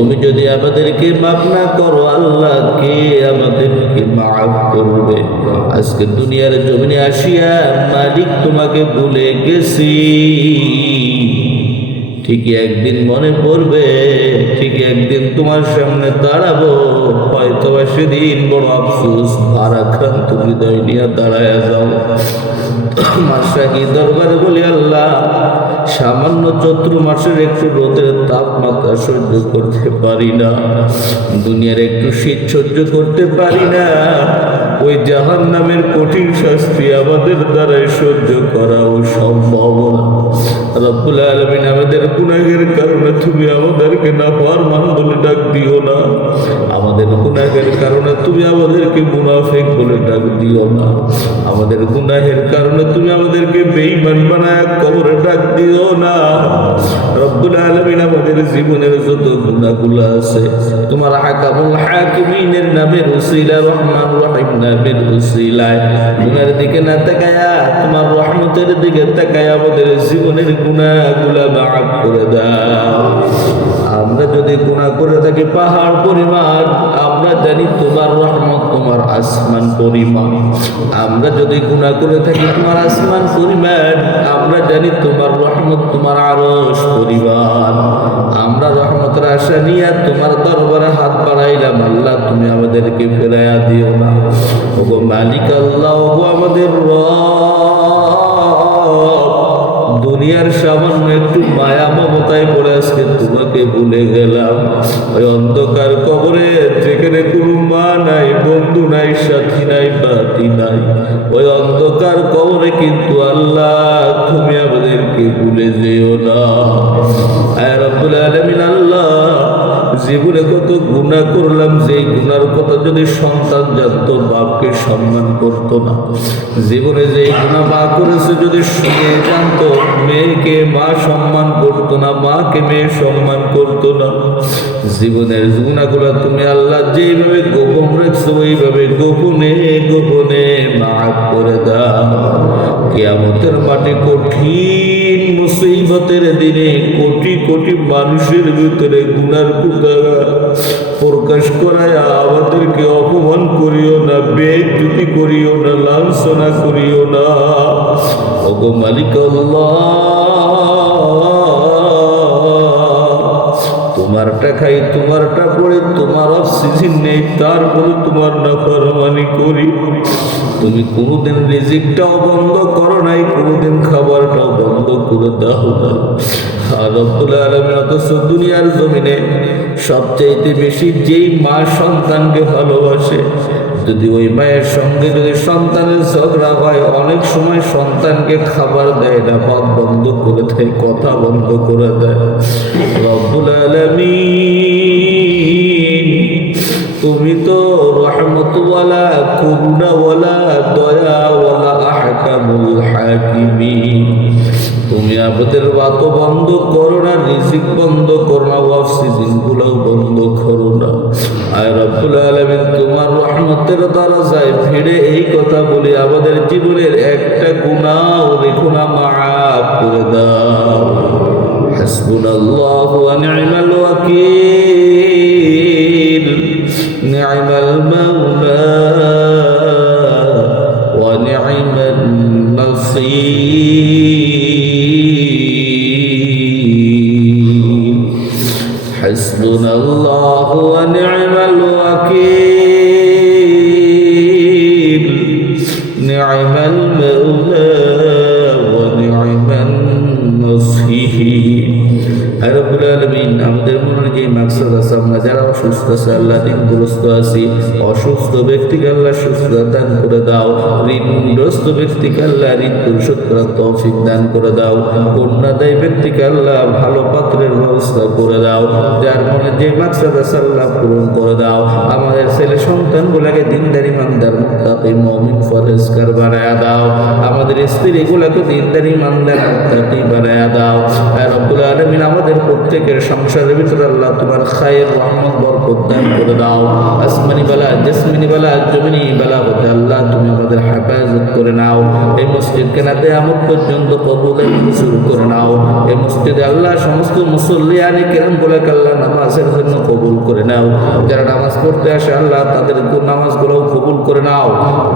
তুমি যদি আমাদেরকে মাফ না করো আল্লাহ, কে আমাদেরকে মাফ করবে? আজকে দুনিয়ার জমিনে আসিয়া মালিক তোমাকে ভুলে গেছি, ঠিকই একদিন মনে পড়বে, ঠিকই একদিন তোমার সামনে দাঁড়াবো, হয়তো সেদিন বড় আফসোস ভারাক্রান্ত হৃদয় নিয়ে দাঁড়ায় যাও। মাশরাকি দরবারে বলি আল্লাহ, সামান্য চৈত্র মাসের একটু রোদের তাপমাত্রা সহ্য করতে পারি না, দুনিয়ার একটু শীত সহ্য করতে পারি না, ওই জাহান্নামের কঠিন শাস্তি আমাদের দ্বারাই সহ্য করাও সম্ভব না। রব্বুল আলামিন, আমাদের গুনাহের কারণে তুমি আমাদেরকে নাফরমান বলে ডাক দিও না, আমাদের গুনাহের কারণে তুমি আমাদেরকে মুনাফিক বলে ডাক দিও না, আমাদের গুনাহের কারণে তুমি আমাদেরকে বেঈমান বানায় কবরে ডাক দিও না। রব্বুল আলামিন, আমাদের জীবনের যত গুনাহগুলো আছে তোমার হাকামুল হাকিমিনের নামের উসিলা, রহমান রহিম নামের উসিলায় গুনার দিকে না তাকায়া তোমার রহমতের দিকে তাকায়া আমাদের জীবনের গুনাহগুলো মাফ করে দাও। আমরা যদি গুনাহ করে থাকি পাহাড় পরিমাণ, আমরা জানি তোমার রহমত তোমার আসমান পরিমাণ। আমরা যদি গুনাহ করে থাকি তোমার আসমান পরিমাণ, আমরা জানি তোমার রহমত তোমার আরশ পরিমাণ। আমরা রহমতের আশা নিয়ে তোমার দরবারে হাত বাড়াইলাম, আল্লাহ তুমি আমাদেরকে ফেরাইয়া দিও না। ওগো মালিক আল্লাহ, ওগো আমাদের দুনিয়ার সামান্য একটু মায়া মমতায় পড়ে আজকে তোমাকে ভুলে গেলাম। ওই অন্ধকার কবরে যেখানে কোনো মা নাই, বন্ধু নাই, সাথী নাই, বাতি নাই, ওই অন্ধকার কবরে কিন্তু আল্লাহ তুমি আমাদেরকে ভুলে যেও না। আয় রব্বুল আলামিন, আল্লাহ জীবনে কত গুনাহ করলাম, যেই গুনার কথা যদি সন্তান জানতো বাপকে সম্মান করতো না। জীবনে যেই গুনাহ মা করেছে যদি মেয়ে জানতো, মেয়েকে মা সম্মান করতো না, মাকে মেয়ে সম্মান করতো না। জীবনের গুনাহগুলো তুমি আল্লাহ যেইভাবে গোপন রাখছো ওইভাবে গোপনে গোপনে মাফ করে দাও। কিয়ামতের মাঠে কঠিন মুসিবতের দিনে কোটি কোটি মানুষের ভিতরে গুনার কথা প্রকাশ করায় আমাদেরকে অপমান করিও না, বেইজ্জতি করিও না, লাঞ্ছনা করিও না। ওগো মালিক আল্লাহ, তোমারটা খাই, তোমারটা পড়ে, তোমার অক্সিজেন নেই, তারপরে তোমার নাফরমানি করি। তুমি কোনোদিন রিজিকটাও বন্ধ করো নাই, কোনোদিন খাবারটাও বন্ধ করে দাও না। রব্বুল আলামিন, অথচ দুনিয়ার জমিনে সবচাইতে বেশি যেই মা সন্তানকে ভালোবাসে, যদি ওই মায়ের সঙ্গে যদি সন্তানের ঝগড়া হয়, অনেক সময় সন্তানকে খাবার দেয় না, পথ বন্ধ করে দেয়, কথা বন্ধ করে দেয়। রব্বুল আলামিন, তুমি তো রহমতওয়ালা, করুণাওয়ালা, দয়াওয়ালা, আহকামুল হাকিমিন। তুমি আমাদের বাত বন্ধ করো না, রিজিক বন্ধ করো না, অক্সিজেন গুলোও বন্ধ করো না। আয় রব্বুল আলামিন, তোমার রহমতের দরজায় ভিড়ে এই কথা বলি, আমাদের জীবনের একটা গুনাহ রেখো না, মাফ করে দাও। হাসবুনাল্লাহু ওয়া নি'মাল ওয়াকিল, নি'মাল মাওলা ওয়া নি'মান নাসীর। হাসবুনাল্লাহু ওয়া নি'মাল ওয়াকিল, নি'মাল মাওলা ওয়া নি'মান নাসীর। হে রব্বুল আলামিন, আমাদের মনে যে মাকসাদ আছে, আমরা যারা অসুস্থ আছে আল্লাহ ঋণগ্রস্ত আছি, অসুস্থ ব্যক্তিকে আল্লাহ সুস্থতা দান করে দাও, ঋণগ্রস্ত ব্যক্তিকে আল্লাহ ঋণ পরিশোধ করার তৌফিক দান করে দাও, কন্যাদায়ী ব্যক্তিকে আল্লাহ ভালো পাত্রের ব্যবস্থা করে দাও, যার মনে যে মাকসাদ আছে আল্লাহ পূরণ করে দাও। আমাদের ছেলে সন্তানগুলাকে দিনদার ইমানদার মুত্তাকি মুমিন ফরেজগার বানায়া দাও, আমাদের স্ত্রীগুলাকে দিনদার ইমানদার মুত্তাকি বানায়া দাও। হে রব্বুল আলামিন, আমাদের প্রত্যেকের সংসারের ভিতরে আল্লাহ তোমার খায়ের রহমত বরকত বরকত দান করে দাও। আসমানি বালা, জসমিনি বালা, জমিনি বালা হতে আল্লাহ তুমি আমাদের হেফাজত করে নাও। এই মসজিদকে না কিয়ামত পর্যন্ত কবুলের মঞ্জুর করে নাও। এই মসজিদে আল্লাহ সমস্ত মুসল্লিয়ানে কিরাম গুলোকে আল্লাহ নামাজের জন্য কবুল করে নাও। যারা নামাজ পড়তে আসে আল্লাহ তাদের নামাজগুলো কবুল করে নাও।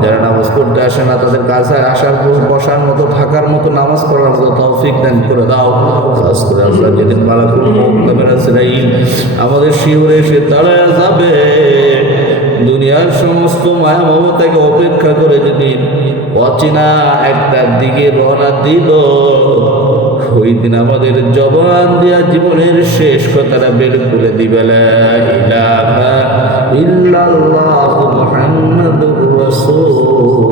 যারা নামাজ পড়তে আসে না তাদের কাছে আসার বসার মতো থাকার মতো নামাজ পড়ার মতো তৌফিক দান করে দাও। খাস করে আল্লাহ যেদিন মালাকুল মউত নামের আজরাইল আমাদের শিহরে এসে দাঁড়ায় যাবে, দুনিয়ার সমস্ত মায়া মমতাকে অপেক্ষা করে যেদিন অচেনা একটা দিকে রওনা দিল, ওই দিন আমাদের জবান দিয়া জীবনের শেষ কথাটা বের করে দিবে, লা ইলাহা ইল্লাল্লাহু মুহাম্মাদুর রাসূলুল্লাহ।